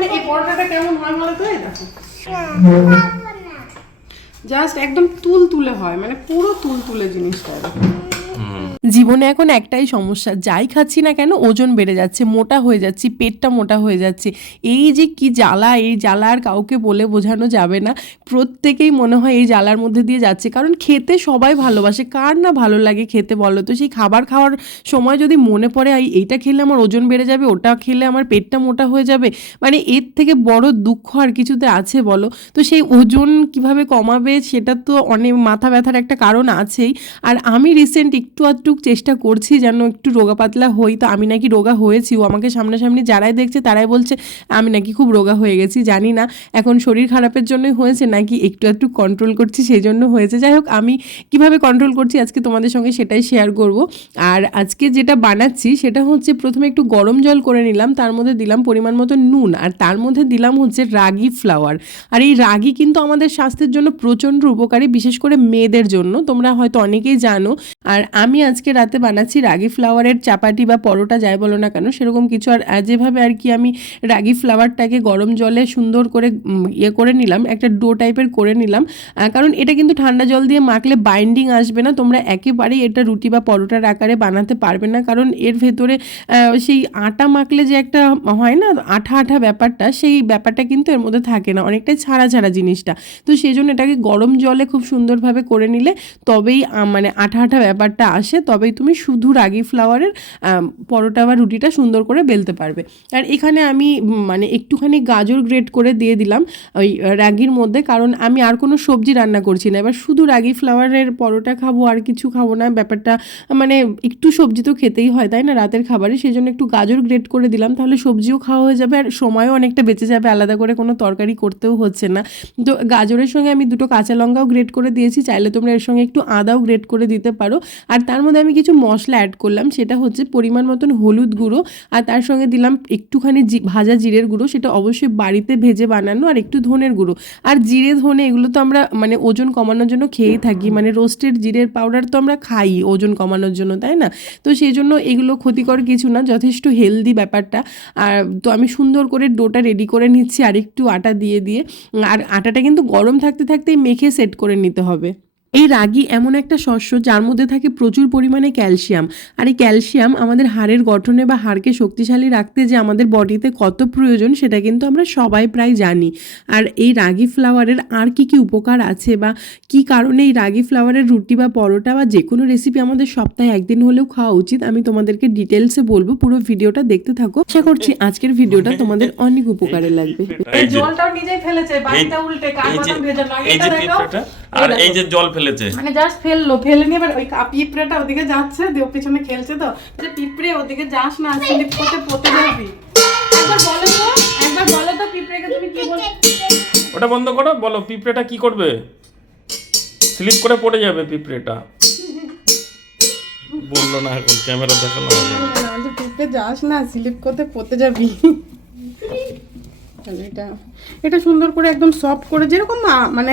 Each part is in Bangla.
মানে এই পরোটাটা কেমন হয় বলো তো? এটা জাস্ট একদম তুল তুলে হয় মানে পুরো তুল তুলে জিনিসটা। এরকম। জীবনে এখন একটাই সমস্যা যাই খাচ্ছি না কেন ওজন বেড়ে যাচ্ছে মোটা হয়ে যাচ্ছি পেটটা মোটা হয়ে যাচ্ছে। এই যে কি জ্বালা এই জ্বালা আর কাউকে বলে বোঝানো যাবে না। প্রত্যেকেই মনে হয় এই জ্বালার মধ্যে দিয়ে যাচ্ছে। কারণ খেতে সবাই ভালোবাসে কার না ভালো লাগে খেতে বলো তো? সেই খাবার খাওয়ার সময় যদি মনে পড়ে "আই, এইটা খেলে আমার ওজন বেড়ে যাবে ওটা খেলে আমার পেটটা মোটা হয়ে যাবে। মানে এর থেকে বড় দুঃখ আর কিছুতে আছে বলো? তো সেই ওজন কীভাবে কমাবে সেটা তো অনেক মাথা ব্যথার একটা কারণ আছেই। আর আমি রিসেন্ট একটু আধটু চেষ্টা করছি যেন একটু রোগা পাতলা হই। তো আমি নাকি রোগা হয়েছি। ও আমাকে সামনাসামনি যারাই দেখছে তারাই বলছে, আমি নাকি খুব রোগা হয়ে গেছি, জানি না। এখন শরীর খারাপের জন্যই হয়েছে নাকি একটু একটু কন্ট্রোল করছি সেই জন্য হয়েছে। যাই হোক, আমি কীভাবে কন্ট্রোল করছি আজকে তোমাদের সঙ্গে সেটাই শেয়ার করব। আর আজকে যেটা বানাচ্ছি সেটা হচ্ছে প্রথমে একটু গরম জল করে নিলাম, তার মধ্যে দিলাম পরিমাণ মতো নুন, আর তার মধ্যে দিলাম হচ্ছে রাগি ফ্লাওয়ার আর এই রাগি কিন্তু আমাদের স্বাস্থ্যের জন্য প্রচণ্ড উপকারী, বিশেষ করে মেয়েদের জন্য। তোমরা হয়তো অনেকেই জানো। আর আমি আজকে রাতে বানাচ্ছি রাগি ফ্লাওয়ারের চাপাটি বা পরোটা, যাই বলো না কেন, সেরকম কিছু। আর যেভাবে আর কি আমি রাগি ফ্লাওয়ারটাকে গরম জলে সুন্দর করে ইয়ে করে নিলাম, একটা ডো টাইপের করে নিলাম। কারণ এটা কিন্তু ঠান্ডা জল দিয়ে মাখলে বাইন্ডিং আসবে না, তোমরা একেবারেই এটা রুটি বা পরোটার আকারে বানাতে পারবে না। কারণ এর ভেতরে সেই আটা মাখলে যে একটা হয় না, আঠা আঠা ব্যাপারটা, সেই ব্যাপারটা কিন্তু এর মধ্যে থাকে না, অনেকটাই ছাড়া ছাড়া জিনিসটা। তো সেই জন্য এটাকে গরম জলে খুব সুন্দরভাবে করে নিলে তবেই মানে আঠা আঠা ব্যাপারটা আসে তবেই তুমি শুধু রাগি ফ্লাওয়ারের পরোটা বা রুটিটা সুন্দর করে বেলতে পারবে। আর এখানে আমি মানে একটুখানি গাজর গ্রেট করে দিয়ে দিলাম ওই রাগির মধ্যে, কারণ আমি আর কোনো সবজি রান্না করছি না। এবার শুধু রাগি ফ্লাওয়ারের পরোটা খাব, আর কিছু খাব না। ব্যাপারটা মানে একটু সবজি তো খেতেই হয়, তাই না? রাতের খাবারে সেই জন্য একটু গাজর গ্রেট করে দিলাম, তাহলে সবজিও খাওয়া হয়ে যাবে, আর সময়ও অনেকটা বেঁচে যাবে। আলাদা করে কোনো তরকারি করতেও হচ্ছে না। তো গাজরের সঙ্গে আমি দুটো কাঁচা লঙ্কাও গ্রেট করে দিয়েছি। চাইলে তোমরা এর সঙ্গে একটু আদাও গ্রেট করে দিতে পারো। আর তার মধ্যে আমি কিছু মশলা অ্যাড করলাম, সেটা হচ্ছে পরিমাণ মতন হলুদ গুঁড়ো, আর তার সঙ্গে দিলাম একটুখানি ভাজা জিরের গুঁড়ো, সেটা অবশ্যই বাড়িতে ভেজে বানানো, আর একটু ধনের গুঁড়ো। আর জিরে, ধনে এগুলো তো আমরা মানে ওজন কমানোর জন্য খেয়েই থাকি মানে রোস্টেড জিরের পাউডার তো আমরা খাই ওজন কমানোর জন্য, তাই না? তো সেই জন্য এগুলো ক্ষতিকর কিছু না, যথেষ্ট হেলদি ব্যাপারটা। আর তো আমি সুন্দর করে ডোটা রেডি করে নিচ্ছি, আর একটু আটা দিয়ে দিয়ে। আর আটাটা কিন্তু গরম থাকতে থাকতেই মেখে সেট করে নিতে হবে। এই রাগি এমন একটা শস্য যার মধ্যে থাকে প্রচুর পরিমাণে ক্যালসিয়াম। আর এই ক্যালসিয়াম আমাদের হাড়ের গঠনে বা হাড়কে শক্তিশালী রাখতে যে আমাদের বডিতে কত প্রয়োজন সেটা কিন্তু আমরা সবাই প্রায় জানি। আর এই রাগি ফ্লাওয়ারের আর কি কি উপকার আছে বা কি কারণে এই রাগি ফ্লাওয়ারের রুটি বা পরোটা বা যে কোনো রেসিপি আমাদের সপ্তাহে একদিন হলেও খাওয়া উচিত আমি তোমাদেরকে ডিটেলসে বলব পুরো ভিডিওটা দেখতে থাকো। আশা করছি আজকের ভিডিওটা তোমাদের অনেক উপকারে লাগবে। জলটাও নিজেই ফেলেছে বাকিটা উল্টে কার ভেজা লাগে এটা দেখো আর এই যে জল ফেলেছে। মানে জাস্ট ফেলল ফেলে নিয়ে এবার ওই পিঁপড়েটা ওদিকে যাচ্ছে দিয়ে পিছনে খেলছে তো। যে পিঁপড়ে ওদিকে যাস না স্লিপ করতে পড়তে যাবি। একবার বলো তো একবার বলো তো পিঁপড়েকে তুমি কি বল ওটা বন্ধ করো বলো পিঁপড়েটা কি করবে? স্লিপ করে পড়ে যাবে পিঁপড়েটা। বলল না এখন ক্যামেরা দেখানো হবে পিঁপড়ে যাস না স্লিপ করতে পড়তে যাবি। তাহলে এটা এটা সুন্দর করে একদম সফট করে যেরকম মানে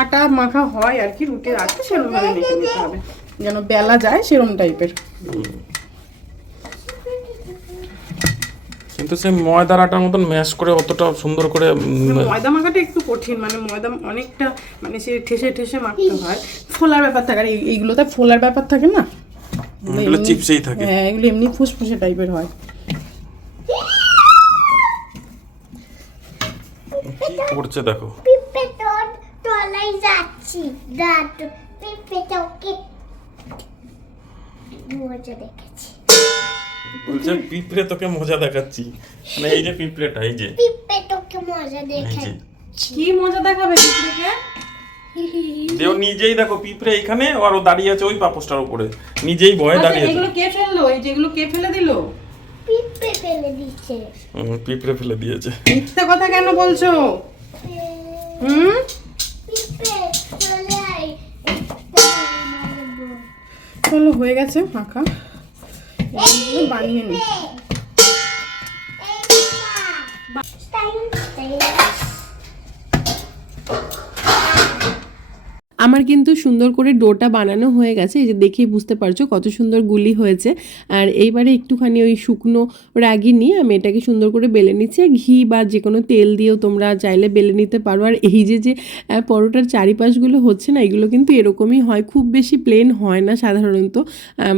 আটা মাখা হয় আর কি রুটির আটা সেরকম মেখে নিতে হবে। যেন বেলা যায় সেরকম টাইপের কিন্তু সেই ময়দার আটার মতন ম্যাশ করে অতটা সুন্দর করে ময়দা মাখাটা একটু কঠিন মানে ময়দা অনেকটা মানে সে ঠেসে ঠেসে মাখতে হয়। ফোলার ব্যাপার থাকে আর এইগুলোতে ফোলার ব্যাপার থাকে না? এগুলো চিপসেই থাকে। হ্যাঁ এগুলো এমনি ফুসফুসে টাইপের হয়। করছে দেখো। পিঁপড়ে তোর তলায় যাচ্ছি। দাঁত পিঁপড়েটা ওকে মজা দেখেছি বলছে পিঁপড়ে তোকে মজা দেখাচ্ছি। মানে এই যে পিঁপড়েটা এই যে। পিঁপড়ে তোকে মজা এই দেখে যে কি মজা দেখাবে পিঁপড়েকে? দেও নিজেই দেখো পিঁপড়ে এখানে আর ও দাঁড়িয়ে আছে ওই পাপোসটার উপরে। নিজেই ভয়ে আচ্ছা দাঁড়িয়ে আছে। এগুলো কে ফেলল? এই যেগুলো কে ফেলে দিলো? পিঁপড়ে ফেলে দিচ্ছে। হুম, পিঁপড়ে ফেলে দিয়েছে। মিথ্যে কথা কেন বলছো? হুম পিঁপড়ে চলো হয়ে গেছে ফাঁকা। বানিয়ে নি। আমার কিন্তু সুন্দর করে ডোটা বানানো হয়ে গেছে, এই যে দেখেই বুঝতে পারছ কত সুন্দর গুলি হয়েছে। আর এইবারে একটুখানি ওই শুকনো রাগি নিয়ে আমি এটাকে সুন্দর করে বেলে নিচ্ছি। ঘি বা যে কোনো তেল দিয়েও তোমরা চাইলে বেলে নিতে পারো। আর এই যে যে পরোটার চারিপাশগুলো হচ্ছে না, এগুলো কিন্তু এরকমই হয়, খুব বেশি প্লেন হয় না সাধারণত।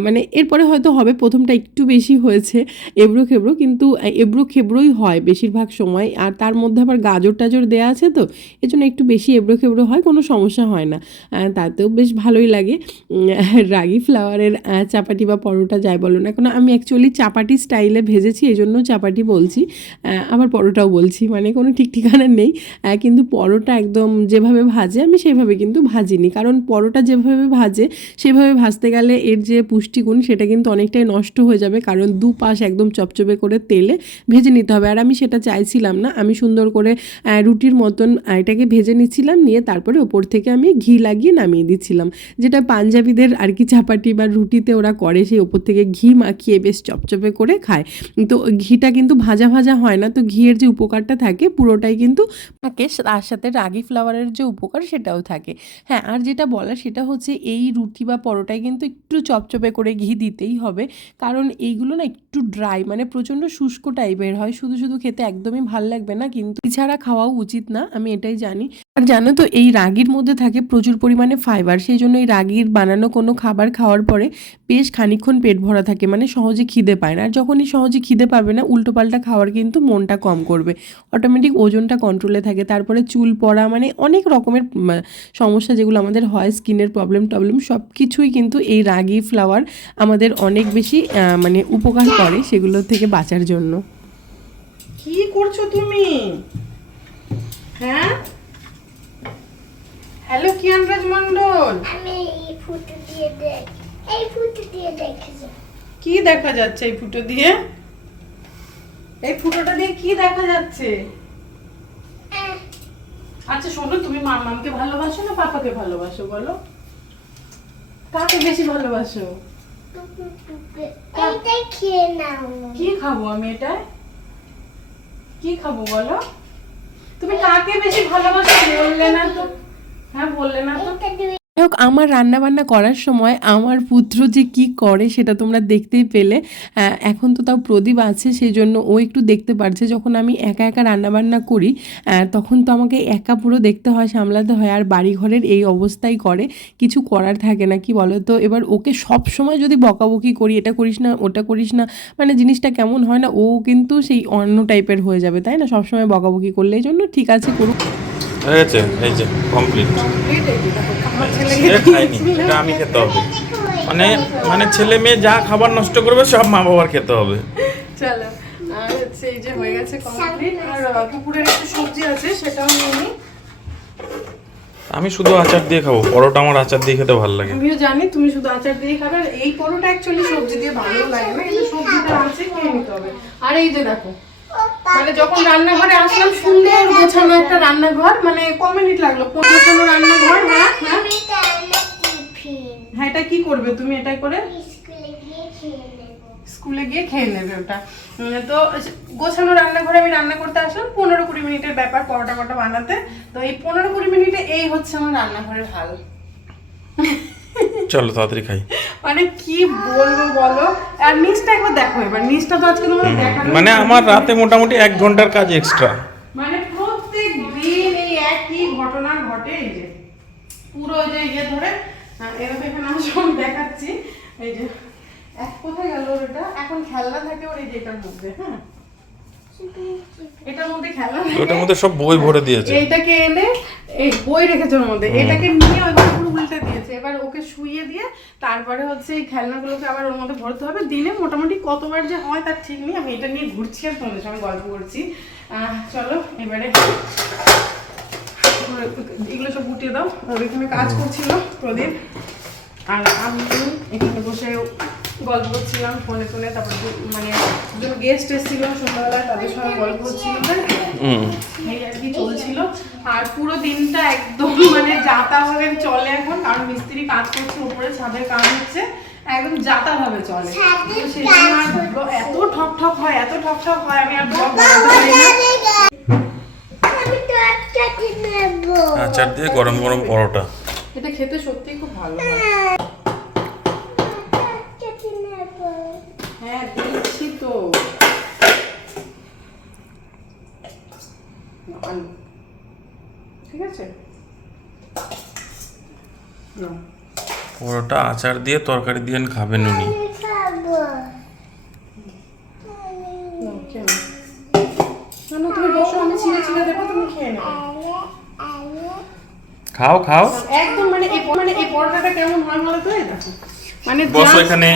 মানে এরপরে হয়তো হবে, প্রথমটা একটু বেশি হয়েছে, এবড়ো খেবড়ো, কিন্তু এবড়ো খেবড়োই হয় বেশিরভাগ সময়। আর তার মধ্যে আবার গাজর টাজর দেওয়া আছে তো এই জন্য একটু বেশি এবড়ো খেবড়ো হয়, কোনো সমস্যা হয় না। তাতেও বেশ ভালোই লাগে। রাগি ফ্লাওয়ারের চাপাটি বা পরোটা যাই বলো না কেন, আমি অ্যাকচুয়ালি চাপাটি স্টাইলে ভেজেছি এই জন্য চাপাটি বলছি। আবার পরোটাও বলছি মানে কোনো ঠিক ঠিকানা নেই। কিন্তু পরোটা একদম যেভাবে ভাজে, আমি সেভাবে কিন্তু ভাজিনি। কারণ পরোটা যেভাবে ভাজে, সেভাবে ভাজতে গেলে এর যে পুষ্টিগুণ, সেটা কিন্তু অনেকটাই নষ্ট হয়ে যাবে। কারণ দুপাশ একদম চপচপে করে তেলে ভেজে নিতে হবে। আর আমি সেটা চাইছিলাম না, আমি সুন্দর করে রুটির মতন এটাকে ভেজে নিচ্ছিলাম, নিয়ে তারপরে ওপর থেকে আমি ঘি লাগিয়ে নামিয়ে দিচ্ছিলাম। যেটা পাঞ্জাবিদের আর কি চাপাটি বা রুটিতে ওরা করে, সেই ওপর থেকে ঘি মাখিয়ে বেশ চপচপে করে খায়। তো ঘিটা কিন্তু ভাজা ভাজা হয় না, তো ঘিয়ের যে উপকারটা থাকে পুরোটাই কিন্তু থাকে, তার সাথে রাগি ফ্লাওয়ারের যে উপকার সেটাও থাকে। হ্যাঁ আর যেটা বলার সেটা হচ্ছে এই রুটি বা পরোটায় কিন্তু একটু চপচপে করে ঘি দিতেই হবে। কারণ এইগুলো না একটু ড্রাই মানে প্রচণ্ড শুষ্ক টাইপের হয়, শুধু শুধু খেতে একদমই ভালো লাগবে না, কিন্তু এছাড়া খাওয়াও উচিত না, আমি এটাই জানি। আর জানো তো, এই রাগির মধ্যে থাকে প্রচুর পরিমাণে ফাইবার সেই জন্য এই রাগির বানানো কোনো খাবার খাওয়ার পরে বেশ খানিকক্ষণ পেট ভরা থাকে মানে সহজে খিদে পায় না। আর যখনই সহজে খিদে পাবে না উল্টোপাল্টা খাওয়ার কিন্তু মনটা কম করবে। অটোমেটিক ওজনটা কন্ট্রোলে থাকে, তারপরে চুল পড়া মানে অনেক রকমের সমস্যা যেগুলো আমাদের হয়, স্কিনের প্রবলেম টবলেম সব কিছুই কিন্তু এই রাগি ফ্লাওয়ার আমাদের অনেক বেশি মানে উপকার করে সেগুলো থেকে বাঁচার জন্য। কি করছ তুমি? হ্যাঁ? হ্যালো কিয়ানরাজ মন্ডল আমি এই ফুটো দিয়ে দেখ এই ফুটো দিয়ে দেখেছি কি দেখা যাচ্ছে এই ফুটো দিয়ে? এই ফুটোটা দিয়ে কি দেখা যাচ্ছে? আচ্ছা শোনো তুমি মামামকে ভালোবাসো না পাপাকে ভালোবাসো বলো? কাকে বেশি ভালোবাসো? এইটাই খেয়ে নাও। কি খাব আমি এটা কি খাব বলো? তুমি কাকে বেশি ভালোবাসো বললে না তো? হ্যাঁ হোক আমার রান্না বান্না করার সময় আমার পুত্র যে কি করে সেটা তোমরা দেখতেই পেলে। আহ, এখন তো তাও প্রদীপ আছে সেই জন্য ও একটু দেখতে পারছে। যখন আমি একা একা রান্না বান্না করি তখন তো আমাকে একা পুরো দেখতে হয় সামলাতে হয় আর বাড়ি ঘরের এই অবস্থাই করে। কিছু করার থাকে না কি বলো তো? এবার ওকে সব সময় যদি বকাবকি করি এটা করিস না ওটা করিস না মানে জিনিসটা কেমন হয় না ও কিন্তু সেই অন্য টাইপের হয়ে যাবে তাই না? সবসময় বকাবকি করলে এই জন্য ঠিক আছে করুক। হয়ে গেছে? এই যে কমপ্লিট এটা আমি খেতে হবে। মানে মানে ছেলে মেয়ে যা খাবার নষ্ট করবে সব মা বাবার খেতে হবে। চলো আর হচ্ছে এই যে হয়ে গেছে কমপ্লিট আর আহ, দুপুরের সবজি আছে সেটাও নিয়ে আমি শুধু আচার দিয়ে খাব পরোটা আমার আচার দিয়ে খেতে ভালো লাগে। আমিও জানি তুমি শুধু আচার দিয়ে খাবে। এই পরোটা অ্যাকচুয়ালি সবজি দিয়ে ভালো লাগে না কিন্তু সবজিটা আছে খেয়ে নিতে হবে। আর এই যে দেখো মানে যখন রান্নাঘরে আসলাম, সুন্দর গোছানো একটা রান্নাঘর মানে ক মিনিট লাগল? গোছানো রান্নাঘর হ্যাঁ এটা কি করবে তুমি এটা করে? স্কুলে গিয়ে খেয়ে নেব স্কুলে গিয়ে খেয়ে নেবে ওটা তো গোছানো রান্নাঘরে আমি রান্না করতে আসলাম, পনেরো কুড়ি মিনিটের ব্যাপার পরোটা কটা বানাতে। তো এই পনেরো কুড়ি মিনিটে এই হচ্ছে আমার রান্নাঘরের হাল। চলো, তাড়াতাড়ি খাই। মানে কি বলব বলো? আর নিচটা একবার দেখো এবার। নিচটা তো আজকে তোমার দেখানো মানে আমার রাতে মোটামুটি এক ঘণ্টার কাজ এক্সট্রা মানে প্রত্যেক দিন এই একই ঘটনা ঘটে এই যে পুরো ওই যে ইয়ে ধরে এরকম এখানে আমি সব দেখাচ্ছি। এই যে এক কোথায় গেল এটা? এখন খেলনা থাকে ওর এই যে এটার মধ্যে হ্যাঁ? এটার মধ্যে খেলনা। ওটার মধ্যে সব বই ভরে দিয়েছে। এইটাকে এনে এই বই রেখেছে ওর মধ্যে। এটাকে নিয়ে পুরো উল্টে দিয়েছে। এবার ওকে শুইয়ে দিয়ে তারপরে হচ্ছে এই খেলনাগুলোকে আবার ওর মধ্যে ভরতে হবে। দিনে মোটামুটি কতবার যে হয় তার ঠিক নেই। আমি এটা নিয়ে ঘুরছি আর তোমাদের সঙ্গে গল্প করছি। চলো, এবারে এগুলো সব উঠিয়ে দাও। ওর এখানে কাজ করছিল প্রদীপ। আর আমি এখানে বসে গল্প করছিলাম ফোনে ফোনে তারপর মানে দুজন গেস্ট এসেছিল সন্ধ্যাবেলায় তাদের সঙ্গে গল্প হচ্ছিল এই আর কি চলছিল। আর পুরো দিনটা একদম মানে যাতা ভাবে চলে এখন কারণ মিস্ত্রি কাজ করছে উপরে ছাদের কাজ হচ্ছে একদম যাতা ভাবে চলে সেই জন্য আর এত ঠক ঠক হয় এত ঠক ঠক হয় আমি আর ব্লগ বানাতে পারি না। আচার দিয়ে গরম গরম পরোটা। এটা খেতে সত্যিই খুব ভালো হয় কেটে নেব হ্যাঁ দিচ্ছি তো। আলু ঠিক আছে? পুরোটা আচার দিয়ে তরকারি দিয়ে খাবেন উনি। তুমি বসো আমি ছিঁড়ে ছিঁড়ে দেবো তুমি খেয়ে নাও। আলে আলে খাও খাও। একদম মানে এই মানে এই পরোটাটা কেমন হয় বলো তো? এই মানে বসো এখানে।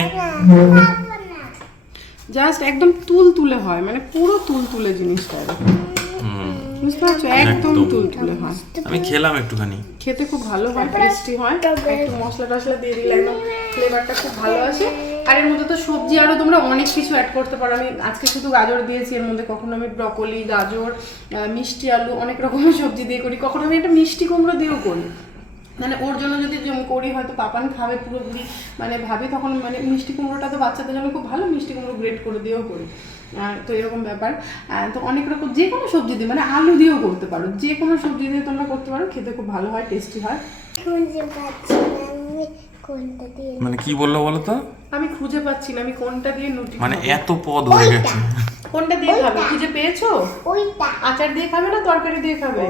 জাস্ট একদম তুল তুলে হয় মানে পুরো তুল তুলে জিনিসটা হুম, বুঝতে পারছ? একদম। তুল তুলে হয়। আমি খেলাম একটুখানি। খেতে খুব ভালো হয় টেস্টি হয়। একটু মশলা টশলা দিয়ে দিলে একদম ফ্লেভারটা খুব ভালো আসে। আর এর মধ্যে তো সবজি আরও তোমরা অনেক কিছু অ্যাড করতে পারো। আমি আজকে শুধু গাজর দিয়েছি এর মধ্যে কখনো আমি ব্রকলি গাজর মিষ্টি আলু অনেক রকমের সবজি দিয়ে করি। কখনো আমি একটা মিষ্টি কুমড়ো দিয়েও করি। মানে ওর জন্য যদি করি হয়তো পাপান খাবে পুরোপুরি। মানে ভাবি তখন মানে মিষ্টি কুমড়োটা তো বাচ্চাদের জন্য খুব ভালো মিষ্টি কুমড়ো গ্রেড করে দিয়েও করি। তো এরকম ব্যাপার। তো অনেক রকম যে কোনো সবজি দিয়ে মানে আলু দিয়েও করতে পারো। যে কোনো সবজি দিয়ে তোমরা করতে পারো খেতে খুব ভালো হয় টেস্টি হয়। মানে কি বলল বলো তো? আমি খুঁজে পাচ্ছি না আমি কোনটা দিয়ে নুটি মানে এত পদ হয়ে গেছে। কোনটা দিয়ে খাবে? খুঁজে পেয়েছ? ওইটা। আচার দিয়ে খাবে না তরকারি দিয়ে খাবে?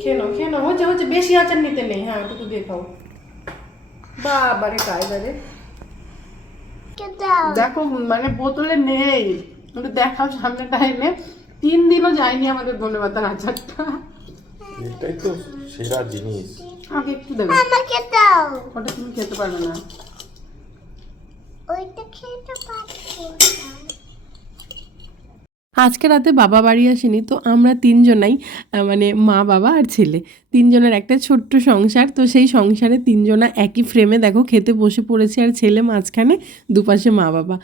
খেয়ে নাও খেয়ে নাও হচ্ছে হচ্ছে বেশি আচার নিতে নেই। হ্যাঁ ওটুকু দিয়ে খাও। বাবারে কায়দারে। দেখো মানে বোতলে নেই। একটু দেখাও সামনে টাইমে তিন দিনও যায়নি আমাদের ধন্যবাদ আচারটা। এটাই তো সেরা জিনিস। আগে একটু দেবে। আমাকে দাও। ওটা তুমি খেতে পারবে না। ওইটা খেতে পারব না। আজকে রাতে বাবা বাড়ি আসেনি, তো আমরা তিনজনাই মানে মা, বাবা আর ছেলে। তিনজনের একটা ছোট্ট সংসার, তো সেই সংসারে তিনজনা একই ফ্রেমে দেখো, খেতে বসে পড়েছে আর ছেলে মাঝখানে দুপাশে মা, বাবা।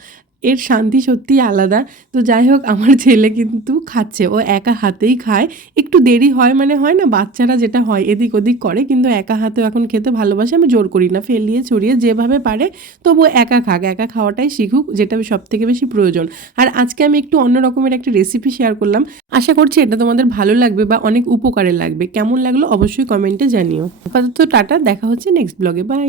এর শান্তি সত্যিই আলাদা। তো যাই হোক আমার ছেলে কিন্তু খাচ্ছে। ও একা হাতেই খায়। একটু দেরি হয় মানে হয় না, বাচ্চারা যেটা হয়, এদিক ওদিক করে। কিন্তু একা হাতেও এখন খেতে ভালোবাসে, আমি জোর করি না। ফেলিয়ে ছড়িয়ে যেভাবে পারে, তবু একা খাক। একা খাওয়াটাই শিখুক, যেটা সব থেকে বেশি প্রয়োজন। আর আজকে আমি একটু অন্য রকমের একটা রেসিপি শেয়ার করলাম। আশা করছি এটা তোমাদের ভালো লাগবে বা অনেক উপকারে লাগবে। কেমন লাগল অবশ্যই কমেন্টে জানিও। আপাতত টাটা, দেখা হচ্ছে নেক্সট ব্লগে বাই